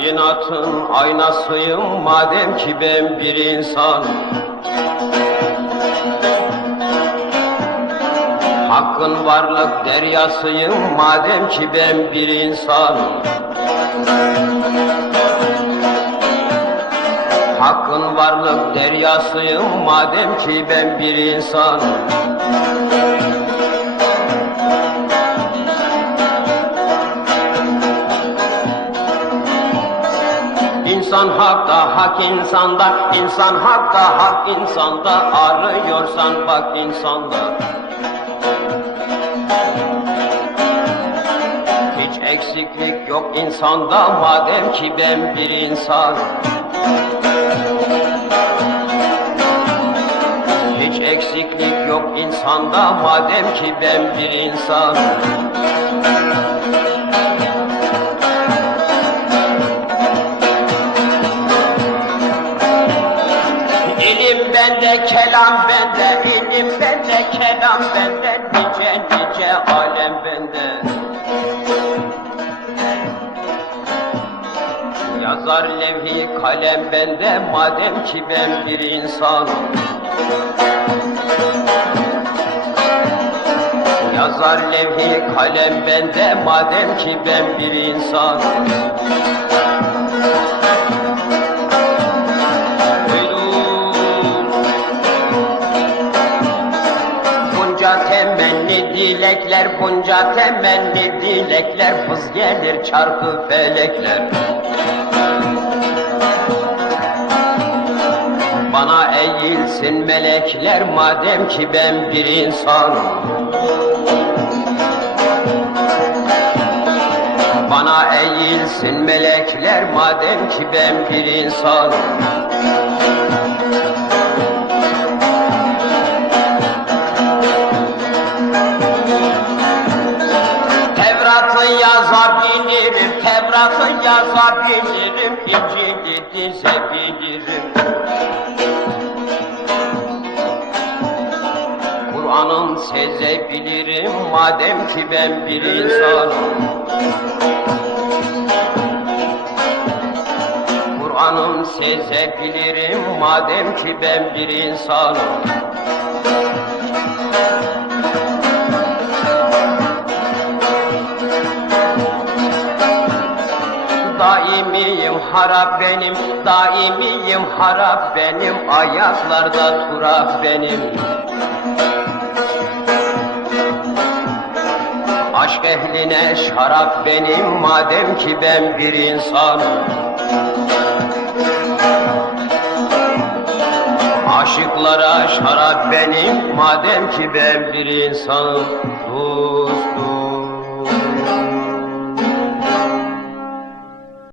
hayatın aynasıyım madem ki ben bir insan. Hakkın varlık deryasıyım madem ki ben bir insan. Hakkın varlık deryasıyım madem ki ben bir insan. İnsan hakta, hak insanda, insan hakta, hak insanda, arıyorsan bak insanda. Hiç eksiklik yok insanda, madem ki ben bir insan. Hiç eksiklik yok insanda, madem ki ben bir insan. Kelam bende, ilim bende, kelam bende, nice nice alem bende. Yazar levhi kalem bende, madem ki ben bir insanım. Yazar levhi kalem bende, madem ki ben bir insanım. Dilekler, bunca temenni dilekler, Vız gelir çarkı felekler. Bana eğilsin melekler, madem ki ben bir insanım. Bana eğilsin melekler, madem ki ben bir insanım. Tevrat'ı yazabilirim, İncil'i dizebilirim. Kur'an'ın sezebilirim, madem ki ben bir insanım. Kur'an'ın sezebilirim, madem ki ben bir insanım. Harap benim, daimiyim harap benim, ayaklarda turap benim. Aşk ehline şarap benim, madem ki ben bir insanım. Aşıklara şarap benim, madem ki ben bir insanım. Dost, dost.